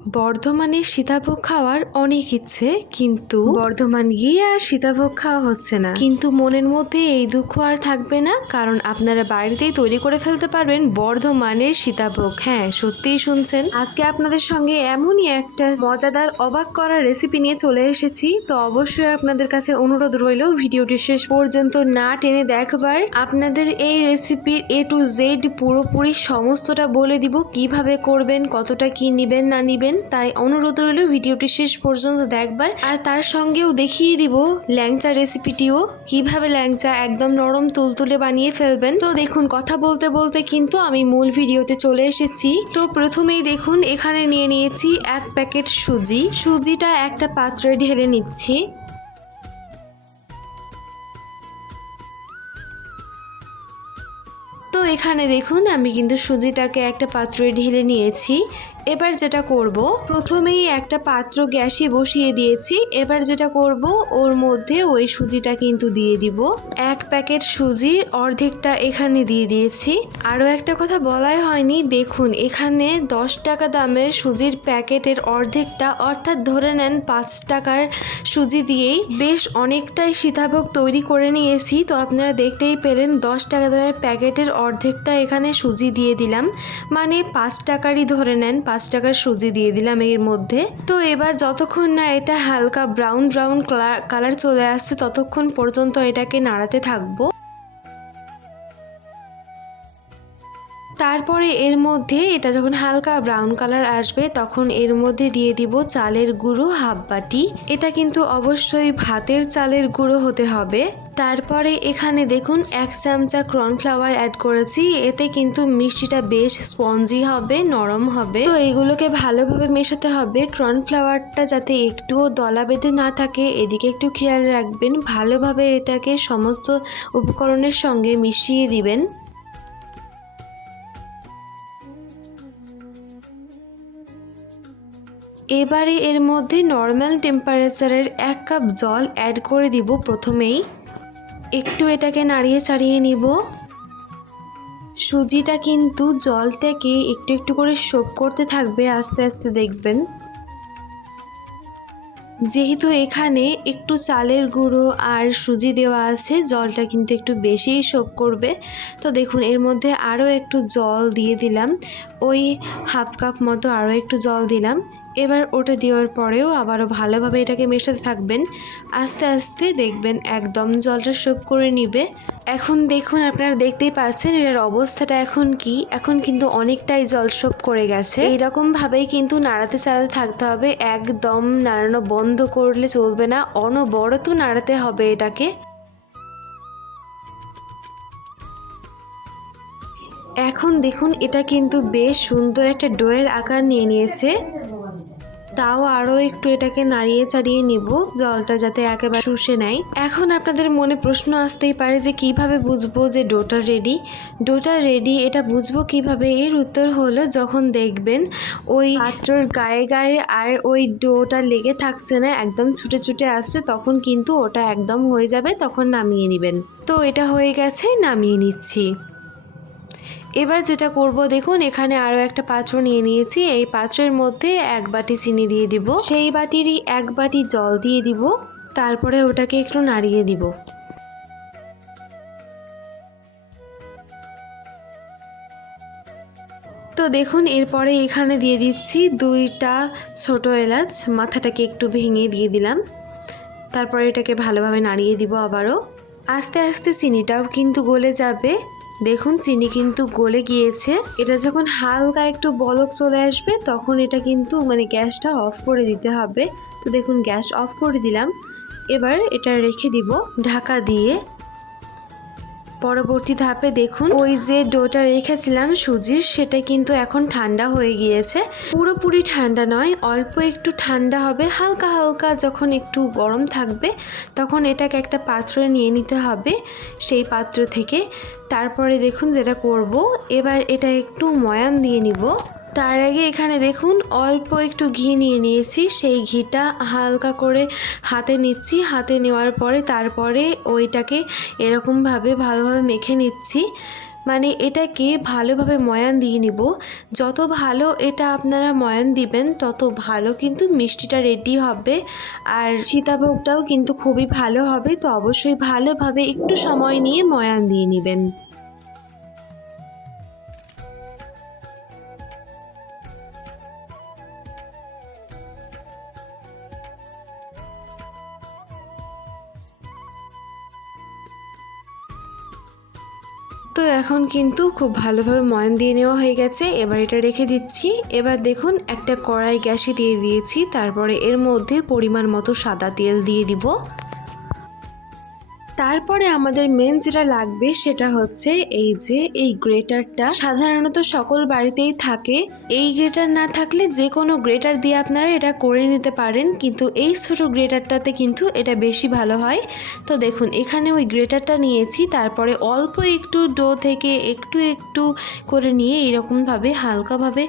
বর্ধমানে সীতাভোগ খাওয়ার অনেক ইচ্ছে, কিন্তু বর্ধমান গিয়ে আর সীতাভোগ খাওয়া হচ্ছে না। কিন্তু মনের মধ্যে এই দুঃখ আর থাকবে না, কারণ আপনারা বাড়িতেই তৈরি করে ফেলতে পারবেন বর্ধমানের সীতাভোগ। হ্যাঁ, সত্যিই শুনছেন। আজকে আপনাদের সঙ্গে এমনই একটা মজাদার অবাক করা রেসিপি নিয়ে চলে এসেছি। তো অবশ্যই আপনাদের কাছে অনুরোধ রইল ভিডিওটি শেষ পর্যন্ত না টেনে দেখবার। আপনাদের এই রেসিপির A to Z পুরোপুরি সমস্তটা বলে দিব, কিভাবে করবেন, কতটা কি নিবেন না নিবেন। তাই অনুরোধ রইল ভিডিওটি শেষ পর্যন্ত দেখবার। আর তার সঙ্গেও দেখিয়ে দিব ল্যাংচা রেসিপিটিও, কিভাবে ল্যাংচা একদম নরম তুলতুলে বানিয়ে ফেলবেন। তো দেখুন, কথা বলতে বলতে কিন্তু আমি মূল ভিডিওতে চলে এসেছি। তো প্রথমেই দেখুন, এখানে নিয়ে নিয়েছি 1 প্যাকেট সুজি। সুজিটা একটা পাত্রে ঢেলে নিচ্ছি। তো এখানে দেখুন, আমি কিন্তু সুজিটাকে একটা পাত্রে ঢেলে নিয়েছি। এবার যেটা করব, প্রথমেই একটা পাত্র গ্যাসে বসিয়ে দিয়েছি। এবার যেটা করব, ওর মধ্যে ওই সুজিটা কিন্তু দিয়ে দিব। 1 প্যাকেট সুজির অর্ধেকটা এখানে দিয়ে দিয়েছি। আরও একটা কথা বলাই হয়নি, দেখুন এখানে 10 টাকা দামের সুজির প্যাকেটের অর্ধেকটা, অর্থাৎ ধরে নেন 5 টাকার সুজি দিয়েই বেশ অনেকটাই সীতাভোগ তৈরি করে নিয়েছি। তো আপনারা দেখতেই পেলেন 10 টাকা দামের প্যাকেটের অর্ধেকটা এখানে সুজি দিয়ে দিলাম, মানে 5 টাকারই ধরে নেন, 5 টাকার সুজি দিয়ে দিলাম এর মধ্যে। তো এবার যতক্ষণ না এটা হালকা ব্রাউন ব্রাউন কালার চলে আসছে, ততক্ষণ পর্যন্ত এটাকে নাড়াতে থাকবো। তারপরে এর মধ্যে এটা যখন হালকা ব্রাউন কালার আসবে, তখন এর মধ্যে দিয়ে দিব চালের গুঁড়ো 1/2 বাটি। এটা কিন্তু অবশ্যই ভাতের চালের গুঁড়ো হতে হবে। তারপরে এখানে দেখুন 1 চামচা কর্নফ্লাওয়ার অ্যাড করেছি। এতে কিন্তু মিষ্টিটা বেশ স্পঞ্জি হবে, নরম হবে। তো এগুলোকে ভালোভাবে মেশাতে হবে। কর্নফ্লাওয়ারটা যাতে একটুও দলা বেঁধে না থাকে, এদিকে একটু খেয়াল রাখবেন। ভালোভাবে এটাকে সমস্ত উপকরণের সঙ্গে মিশিয়ে দিবেন। এবারে এর মধ্যে নর্মাল টেম্পারেচারের 1 কাপ জল অ্যাড করে দিব। প্রথমেই একটু এটাকে নাড়িয়ে চাড়িয়ে নিব। সুজিটা কিন্তু জলটাকে একটু একটু করে সোপ করতে থাকবে, আস্তে আস্তে দেখবেন। যেহেতু এখানে একটু চালের গুঁড়ো আর সুজি দেওয়া আছে, জলটা কিন্তু একটু বেশিই সোপ করবে। তো দেখুন, এর মধ্যে আরও একটু জল দিয়ে দিলাম, ওই 1/2 কাপ মতো আরও একটু জল দিলাম। এবার ওটা দেওয়ার পরেও আবারও ভালোভাবে এটাকে মেশাতে থাকবেন। আস্তে আস্তে দেখবেন একদম জলটা সোপ করে নিবে। এখন দেখুন, আপনারা দেখতেই পাচ্ছেন এটার অবস্থাটা এখন কি। এখন কিন্তু অনেকটাই জল সোপ করে গেছে। এইরকম ভাবেই কিন্তু নাড়াতে চাড়াতে থাকতে হবে, একদম নাড়ানো বন্ধ করলে চলবে না, অনবরত নাড়াতে হবে এটাকে। এখন দেখুন, এটা কিন্তু বেশ সুন্দর একটা ডোয়ের আকার নিয়ে নিয়েছে। তাও আরও একটু এটাকে নাড়িয়ে চাড়িয়ে নিব, জলটা যাতে একেবারে শুষে নেয়। এখন আপনাদের মনে প্রশ্ন আসতেই পারে যে কিভাবে বুঝবো যে ডোটা রেডি। ডোটা রেডি এটা বুঝবো কিভাবে? এর উত্তর হলো, যখন দেখবেন ওই পাত্রর গায়ে গায়ে আর ওই ডোটা লেগে থাকছে না, একদম ছুটে ছুটে আসছে, তখন কিন্তু ওটা একদম হয়ে যাবে, তখন নামিয়ে নেবেন। তো এটা হয়ে গেছে, নামিয়ে নিচ্ছি। এবার যেটা করব, দেখুন এখানে আরও একটা পাত্র নিয়ে নিয়েছি। এই পাত্রের মধ্যে 1 বাটি চিনি দিয়ে দিব, সেই বাটিরই 1 বাটি জল দিয়ে দিব। তারপরে ওটাকে একটু নাড়িয়ে দিব। তো দেখুন, এরপরে এখানে দিয়ে দিচ্ছি 2টা ছোট এলাচ, মাথাটাকে একটু ভেঙে দিয়ে দিলাম। তারপরে এটাকে ভালোভাবে নাড়িয়ে দিব আবারও। আস্তে আস্তে চিনিটাও কিন্তু গলে যাবে। দেখুন, চিনি কিন্তু গলে গিয়েছে। এটা যখন হালকা একটু বলক চলে আসবে, তখন এটা কিন্তু গ্যাসটা অফ করে দিতে হবে। তো দেখুন, গ্যাস অফ করে দিলাম। এবার এটা রেখে দিব ঢাকা দিয়ে। পরবর্তী ধাপে দেখুন, ওই যে ডোটা রেখেছিলাম সুজির, সেটা কিন্তু এখন ঠান্ডা হয়ে গিয়েছে। পুরোপুরি ঠান্ডা নয়, অল্প একটু ঠান্ডা হবে, হালকা হালকা যখন একটু গরম থাকবে, তখন এটাকে একটা পাত্রে নিয়ে নিতে হবে সেই পাত্র থেকে। তারপরে দেখুন যেটা করব, এবার এটা একটু ময়ান দিয়ে নিব। তার আগে এখানে দেখুন অল্প একটু ঘি নিয়ে নিয়েছি, সেই ঘিটা হালকা করে হাতে নিচ্ছি। হাতে নেওয়ার পরে তারপরে ওইটাকে এরকমভাবে ভালোভাবে মেখে নিচ্ছি। মানে এটাকে ভালোভাবে ময়ান দিয়ে নিব। যত ভালো এটা আপনারা ময়ান দিবেন তত ভালো কিন্তু মিষ্টিটা রেডি হবে, আর সীতাভোগটাও কিন্তু খুবই ভালো হবে। তো অবশ্যই ভালোভাবে একটু সময় নিয়ে ময়ান দিয়ে নেবেন। তো এখন কিন্তু খুব ভালোভাবে ময়ান দিয়ে নেওয়া হয়ে গেছে। এবার এটা রেখে দিচ্ছি। এবার দেখুন একটা কড়াই গ্যাসে দিয়ে দিয়েছি, তারপরে এর মধ্যে পরিমাণ মতো সাদা তেল দিয়ে দিব। তারপরে আমাদের মেন যেটা লাগবে সেটা হচ্ছে এই গ্রেটারটা। সাধারণত সকল বাড়িতেই থাকে। এই গ্রেটার না থাকলে যে কোনো গ্রেটার দিয়ে আপনারা এটা করে নিতে পারেন, কিন্তু এই ছোটো গ্রেটারটাতে কিন্তু এটা বেশি ভালো হয়। তো দেখুন এখানে ওই গ্রেটারটা নিয়েছি, তারপরে অল্প একটু ডো থেকে একটু একটু করে নিয়ে এইরকমভাবে হালকাভাবে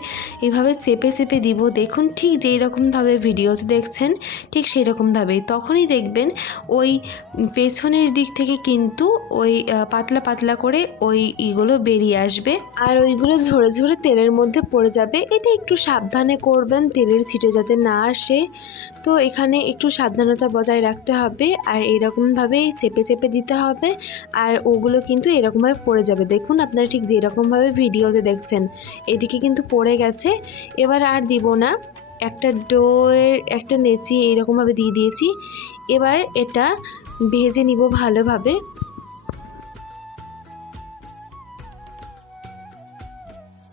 এভাবে চেপে চেপে দিব। দেখুন ঠিক যেই রকমভাবে ভিডিওতে দেখছেন ঠিক সেই রকমভাবেই, তখনই দেখবেন ওই পেছনের দিক থেকে কিন্তু ওই পাতলা পাতলা করে ওই ইগুলো বেরিয়ে আসবে, আর ওইগুলো ঝরে ঝরে তেলের মধ্যে পড়ে যাবে। এটা একটু সাবধানে করবেন, তেলের ছিটে যাতে না আসে। তো এখানে একটু সাবধানতা বজায় রাখতে হবে, আর এরকমভাবেই চেপে চেপে দিতে হবে, আর ওগুলো কিন্তু এরকমভাবে পড়ে যাবে। দেখুন আপনারা ঠিক যেরকমভাবে ভিডিওতে দেখছেন এদিকে কিন্তু পড়ে গেছে। এবার আর দিব না, একটা ডোয়ের একটা নেচি এইরকমভাবে দিয়ে দিয়েছি। এবার এটা ভেজে নিব ভালোভাবে।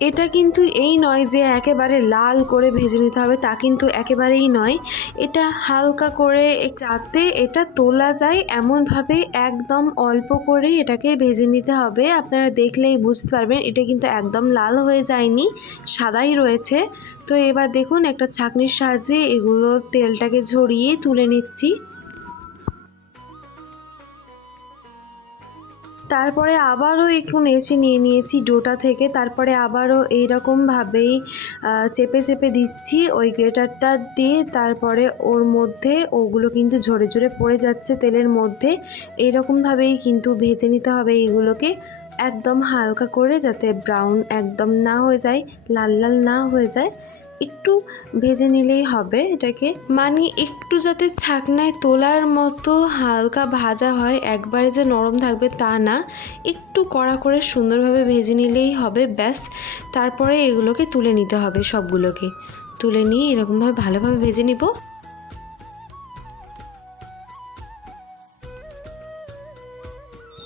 এটা কিন্তু এই নয় যে একেবারে লাল করে ভেজে নিতে হবে, তা কিন্তু একেবারেই নয়। এটা হালকা করে যাতে এটা তোলা যায় এমনভাবে একদম অল্প করে এটাকে ভেজে নিতে হবে। আপনারা দেখলেই বুঝতে পারবেন এটা কিন্তু একদম লাল হয়ে যায়নি, সাদাই রয়েছে। তো এবার দেখুন একটা ছাঁকনির সাহায্যে এগুলো তেলটাকে ঝরিয়ে তুলে নিচ্ছি। তারপরে আবারও একটু নেড়ে নিয়ে নিয়েছি ডোটা থেকে, তারপরে আবারও এইরকমভাবেই চেপে চেপে দিচ্ছি ওই গ্রেটারটা দিয়ে। তারপরে ওর মধ্যে ওগুলো কিন্তু ঝরে ঝরে পড়ে যাচ্ছে তেলের মধ্যে। এইরকমভাবেই কিন্তু ভেজে নিতে হবে এইগুলোকে একদম হালকা করে, যাতে ব্রাউন একদম না হয়ে যায়, লাল লাল না হয়ে যায়। একটু ভেজে নিলেই হবে এটাকে, মানে একটু যাতে ছাকনায় তোলার মতো হালকা ভাজা হয়, একবারে যে নরম থাকবে তা না, একটু কড়া করে সুন্দরভাবে ভেজে নিলেই হবে, ব্যাস। তারপরে এগুলোকে তুলে নিতে হবে, সবগুলোকে তুলে নিয়ে এরকমভাবে ভালোভাবে ভেজে নিব।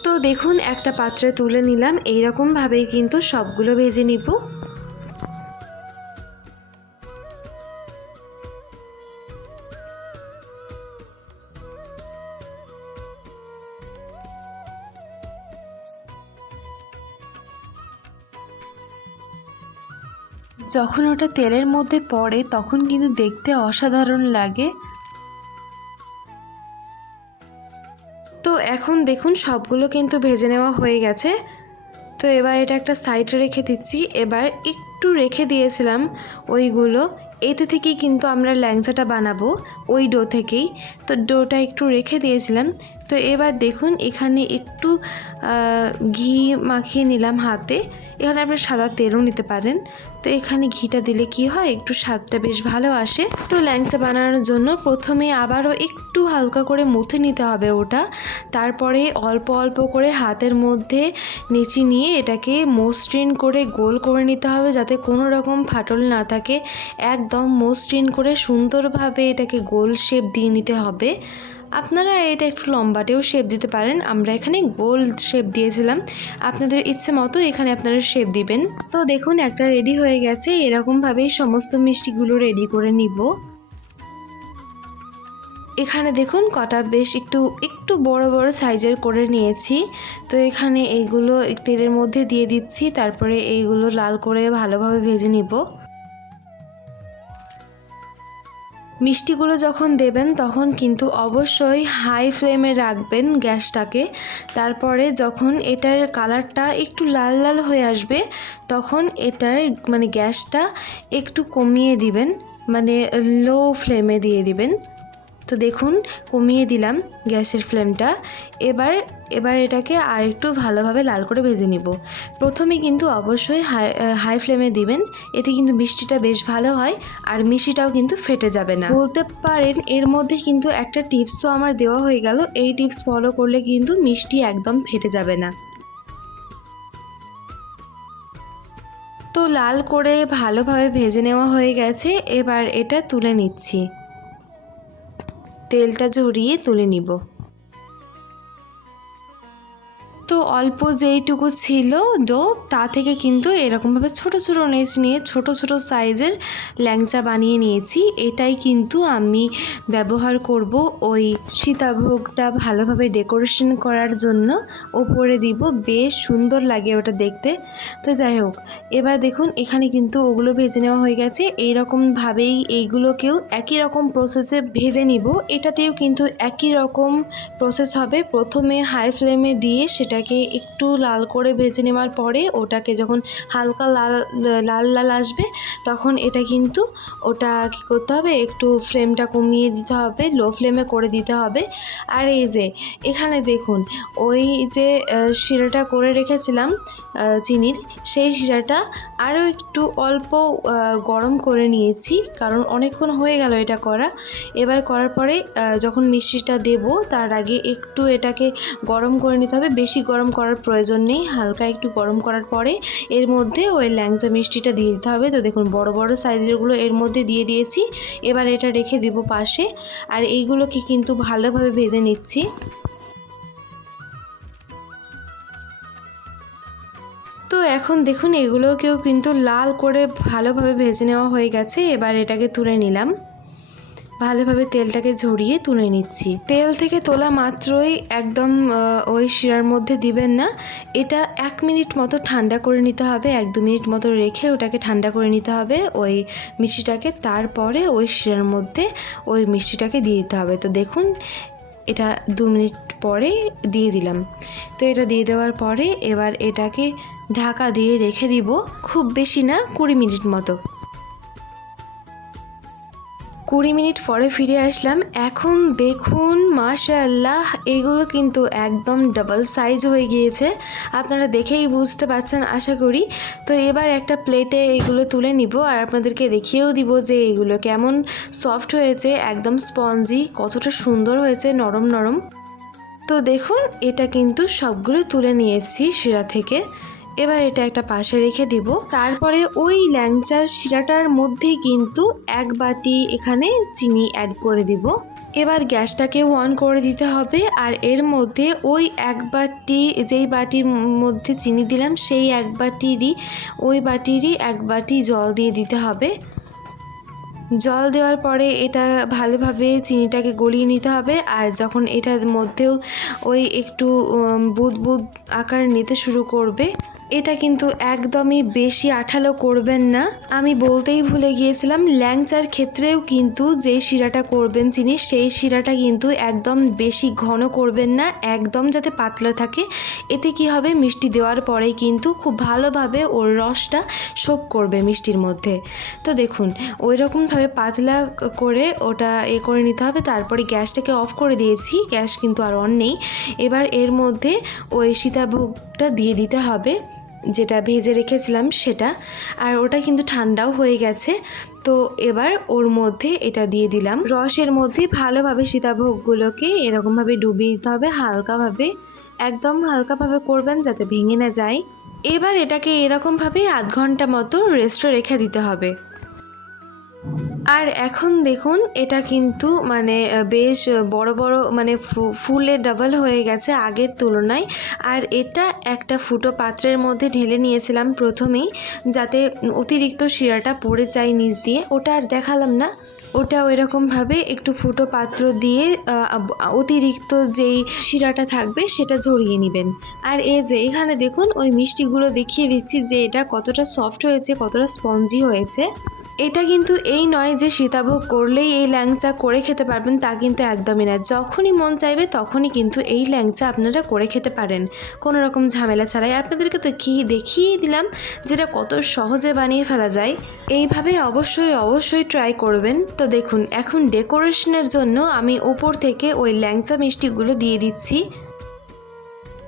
তো দেখুন একটা পাত্রে তুলে নিলাম, এইরকমভাবেই কিন্তু সবগুলো ভেজে নিব। যখন ওটা তেলের মধ্যে পড়ে তখন কিন্তু দেখতে অসাধারণ লাগে। তো এখন দেখুন সবগুলো কিন্তু ভেজে নেওয়া হয়ে গেছে। তো এবার এটা একটা সাইডে রেখে দিচ্ছি। এবার একটু রেখে দিয়েছিলাম ওইগুলো, এতে থেকেই কিন্তু আমরা ল্যাংচাটা বানাবো, ওই ডো থেকেই। তো ডোটা একটু রেখে দিয়েছিলাম। তো এবার দেখুন এখানে একটু ঘি মাখিয়ে নিলাম হাতে। এখানে আপনারা সাদা তেলও নিতে পারেন। তো এখানে ঘিটা দিলে কি হয়, একটু স্বাদটা বেশ ভালো আসে। তো ল্যাংচা বানানোর জন্য প্রথমে আবারও একটু হালকা করে মুথে নিতে হবে ওটা, তারপরে অল্প অল্প করে হাতের মধ্যে নিচে নিয়ে এটাকে মসৃণ করে গোল করে নিতে হবে, যাতে কোনো রকম ফাটল না থাকে। একদম মসৃণ করে সুন্দরভাবে এটাকে গোল শেপ দিয়ে নিতে হবে। আপনারা এটা একটু লম্বাটেও শেপ দিতে পারেন, আমরা এখানে গোল শেপ দিয়েছিলাম, আপনাদের ইচ্ছে মতো এখানে আপনারা শেপ দিবেন। তো দেখুন একটা রেডি হয়ে গেছে, এরকমভাবেই সমস্ত মিষ্টিগুলো রেডি করে নিব। এখানে দেখুন কটা বেশ একটু বড় বড় সাইজের করে নিয়েছি। তো এখানে এইগুলো তেলের মধ্যে দিয়ে দিচ্ছি, তারপরে এইগুলো লাল করে ভালোভাবে ভেজে নিব। মিষ্টিগুলো যখন দেবেন তখন কিন্তু অবশ্যই হাই ফ্লেমে রাখবেন গ্যাসটাকে। তারপরে যখন এটার কালারটা একটু লাল লাল হয়ে আসবে তখন এটার মানে গ্যাসটা একটু কমিয়ে দিবেন, মানে লো ফ্লেমে দিয়ে দিবেন। তো তো দেখুন কমিয়ে দিলাম গ্যাসের ফ্লেমটা। এবার এটাকে আর একটু ভালোভাবে লাল করে ভেজে নিব। প্রথমে কিন্তু অবশ্যই হাই ফ্লেমে দিবেন, এতে কিন্তু মিষ্টিটা বেশ ভালো হয় আর মিষ্টিটাও কিন্তু ফেটে যাবে না। বলতে পারেন এর মধ্যে কিন্তু একটা টিপস তো আমার দেওয়া হয়ে গেল, এই টিপস ফলো করলে কিন্তু মিষ্টি একদম ফেটে যাবে না। তো লাল করে ভালোভাবে ভেজে নেওয়া হয়ে গেছে, এবার এটা তুলে নিচ্ছি, তেলটা ঝরিয়ে তুলে নিব। তো অল্প যেইটুকু ছিল ডো, তা থেকে কিন্তু এরকমভাবে ছোট ছোট নেচ নিয়ে ছোট ছোট সাইজের ল্যাংচা বানিয়ে নিয়েছি। এটাই কিন্তু আমি ব্যবহার করব ওই সীতাভোগটা ভালোভাবে ডেকোরেশন করার জন্য, ওপরে দিব, বেশ সুন্দর লাগে ওটা দেখতে। তো যাই হোক, এবার দেখুন এখানে কিন্তু ওগুলো ভেজে নেওয়া হয়ে গেছে। এইরকমভাবেই এইগুলোকেও একই রকম প্রসেসে ভেজে নিব। এটাতেও কিন্তু একই রকম প্রসেস হবে। প্রথমে হাই ফ্লেমে দিয়ে সেটাকে একটু লাল করে ভেজে নেওয়ার পরে ওটাকে যখন হালকা লাল লাল লাল আসবে তখন এটা কিন্তু ওটা কী করতে হবে, একটু ফ্লেমটা কমিয়ে দিতে হবে, লো ফ্লেমে করে দিতে হবে। আর এই যে এখানে দেখুন ওই যে শিরাটা করে রেখেছিলাম চিনির, সেই শিরাটা আরও একটু অল্প গরম করে নিয়েছি, কারণ অনেকক্ষণ হয়ে গেল এটা করা। এবার করার পরে যখন মিষ্টিটা দেব তার আগে একটু এটাকে গরম করে নিতে হবে, বেশি গরম করার প্রয়োজন নেই, হালকা একটু গরম করার পরে এর মধ্যে ওই ল্যাংচা মিষ্টিটা দিয়ে দিতে হবে। তো দেখুন বড় বড় সাইজেরগুলো এর মধ্যে দিয়ে দিয়েছি। এবার এটা রেখে দেব পাশে, আর এইগুলোকে কিন্তু ভালোভাবে ভেজে নিচ্ছি। তো এখন দেখুন এগুলোকেও কিন্তু লাল করে ভালোভাবে ভেজে নেওয়া হয়ে গেছে। এবার এটাকে তুলে নিলাম, ভালোভাবে তেলটাকে ঝরিয়ে তুলে নিচ্ছি। তেল থেকে তোলা মাত্রই একদম ওই শিরার মধ্যে দিবেন না, এটা 1 মিনিট মতো ঠান্ডা করে নিতে হবে, 1-2 মিনিট মতো রেখে ওটাকে ঠান্ডা করে নিতে হবে ওই মিষ্টিটাকে। তারপরে ওই শিরার মধ্যে ওই মিষ্টিটাকে দিয়ে দিতে হবে। তো দেখুন এটা 2 মিনিট পরে দিয়ে দিলাম। তো এটা দিয়ে দেওয়ার পরে এবার এটাকে ঢাকা দিয়ে রেখে দিব, খুব বেশি না, 20 মিনিট মতো। 20 মিনিট পরে ফিরে আসলাম। এখন দেখুন মাশাআল্লাহ এগুলো কিন্তু একদম ডাবল সাইজ হয়ে গিয়েছে, আপনারা দেখেই বুঝতে পারছেন আশা করি। তো এবার একটা প্লেটে এগুলো তুলে নিব আর আপনাদেরকে দেখিয়েও দিব যে এগুলো কেমন সফট হয়েছে, একদম স্পঞ্জি, কতটা সুন্দর হয়েছে, নরম নরম। তো দেখুন এটা কিন্তু সবগুলো তুলে নিয়েছি শিরা থেকে। এবার এটা একটা পাশে রেখে দিব। তারপরে ওই ল্যাংচার শিরাটার মধ্যে কিন্তু 1 বাটি এখানে চিনি অ্যাড করে দিব। এবার গ্যাসটাকে অন করে দিতে হবে, আর এর মধ্যে ওই 1 বাটি, যেই বাটির মধ্যে চিনি দিলাম সেই 1 বাটিরই 1 বাটি জল দিয়ে দিতে হবে। জল দেওয়ার পরে এটা ভালোভাবে চিনিটাকে গলিয়ে নিতে হবে। আর যখন এটার মধ্যেও ওই একটু বুদবুদ আকার নিতে শুরু করবে, এটা কিন্তু একদমই বেশি আঠালো করবেন না। আমি বলতেই ভুলে গিয়েছিলাম, ল্যাংচার ক্ষেত্রেও কিন্তু যে শিরাটা করবেন চিনি, সেই শিরাটা কিন্তু একদম বেশি ঘন করবেন না, একদম যাতে পাতলা থাকে। এতে কি হবে, মিষ্টি দেওয়ার পরেই কিন্তু খুব ভালোভাবে ওর রসটা শোপ করবে মিষ্টির মধ্যে। তো দেখুন ওই রকমভাবে পাতলা করে ওটা করে নিতে হবে। তারপরে গ্যাসটাকে অফ করে দিয়েছি, গ্যাস কিন্তু আর অন নেই। এবার এর মধ্যে ওই সীতাভোগটা দিয়ে দিতে হবে, যেটা ভেজে রেখেছিলাম সেটা, আর ওটা কিন্তু ঠান্ডাও হয়ে গেছে। তো এবার ওর মধ্যে এটা দিয়ে দিলাম, রসের মধ্যে ভালোভাবে সীতাভোগগুলোকে এরকমভাবে ডুবিয়ে দিতে হবে, হালকাভাবে, একদম হালকাভাবে করবেন যাতে ভেঙে না যায়। এবার এটাকে এরকমভাবে 1/2 ঘন্টা মতো রেস্টে রেখে দিতে হবে। আর এখন দেখুন এটা কিন্তু মানে বেশ বড় বড়, মানে ফুলে ডাবল হয়ে গেছে আগের তুলনায়। আর এটা একটা ফুটো পাত্রের মধ্যে ঢেলে নিয়েছিলাম প্রথমেই, যাতে অতিরিক্ত শিরাটা পড়ে যায় নিচ দিয়ে, ওটা আর দেখালাম না। ওটাও এরকমভাবে একটু ফুটো পাত্র দিয়ে অতিরিক্ত যেই শিরাটা থাকবে সেটা ঝরিয়ে নেবেন। আর এই যে এখানে দেখুন ওই মিষ্টিগুলো দেখিয়ে দিচ্ছি যে এটা কতটা সফট হয়েছে, কতটা স্পঞ্জি হয়েছে। এটা কিন্তু এই নয় যে সীতাভোগ করলেই এই ল্যাংচা করে খেতে পারবেন, তা কিন্তু একদমই না। যখনই মন চাইবে তখনই কিন্তু এই ল্যাংচা আপনারা করে খেতে পারেন কোনো রকম ঝামেলা ছাড়াই। আপনাদেরকে তো দেখিয়ে দিলাম যেটা কত সহজে বানিয়ে ফেলা যায়। এইভাবে অবশ্যই ট্রাই করবেন। তো দেখুন, এখন ডেকোরেশনের জন্য আমি উপর থেকে ওই ল্যাংচা মিষ্টিগুলো দিয়ে দিচ্ছি।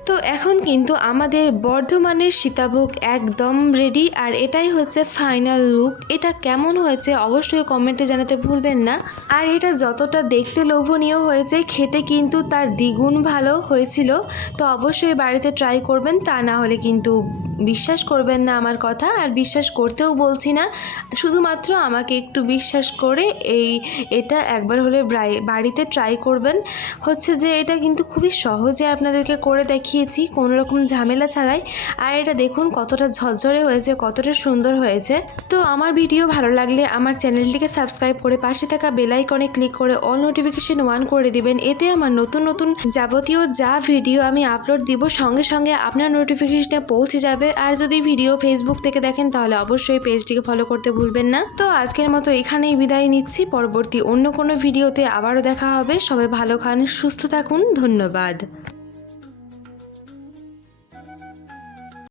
তো এখন কিন্তু আমাদের বর্ধমানের সীতাভোগ একদম রেডি, আর এটাই হচ্ছে ফাইনাল লুক। এটা কেমন হয়েছে অবশ্যই কমেন্টে জানাতে ভুলবেন না। আর এটা যতটা দেখতে লোভনীয় হয়েছে, খেতে কিন্তু তার দ্বিগুণ ভালো হয়েছিল। তো অবশ্যই বাড়িতে ট্রাই করবেন, তা না হলে কিন্তু বিশ্বাস করবেন না আমার কথা। আর বিশ্বাস করতেও বলছি না, শুধুমাত্র আমাকে একটু বিশ্বাস করে এটা একবার হলে বাড়িতে ট্রাই করবেন। হচ্ছে যে এটা কিন্তু খুবই সহজে আপনাদেরকে করে দেখিয়েছি কোনো রকম ঝামেলা ছাড়াই। আর এটা দেখুন কতটা ঝরঝরে হয়েছে, কতটা সুন্দর হয়েছে। তো আমার ভিডিও ভালো লাগলে আমার চ্যানেলটিকে সাবস্ক্রাইব করে পাশে থাকা বেল আইকনে ক্লিক করে অল নোটিফিকেশন অন করে দিবেন। এতে আমার নতুন নতুন যাবতীয় যা ভিডিও আমি আপলোড দিব সঙ্গে সঙ্গে আপনার নোটিফিকেশনে পৌঁছে যাবে। আর যদি ভিডিও ফেসবুক থেকে দেখেন তাহলে অবশ্যই পেজটিকে ফলো করতে ভুলবেন না। তো আজকের মতো এখানেই বিদায় নিচ্ছি, পরবর্তী অন্য কোনো ভিডিওতে আবারও দেখা হবে। সবাই ভালো খান, সুস্থ থাকুন, ধন্যবাদ।